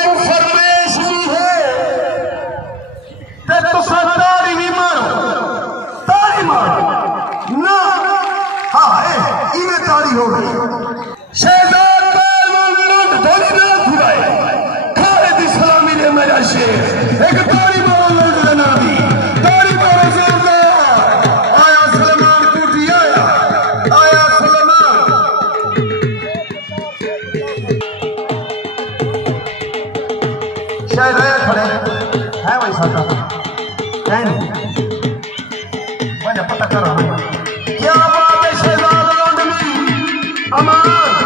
को फरमाइश भी है ते तुसा ताड़ी भी मारो ना। हाँ इन्हें ताड़ी हो गई शहजाद थोड़ी ना खुदाए खालिद इस्लामी ने मेरा शेर एक ताड़ी मारो लोग जनाबी ताड़ी मारो जोरदार। आया सलमान कुटी आया सलमान शायद आया खड़े है वही साथा है नहीं वजह पता कर रहा हूँ क्या बात है शहजाद लौंडनी अमान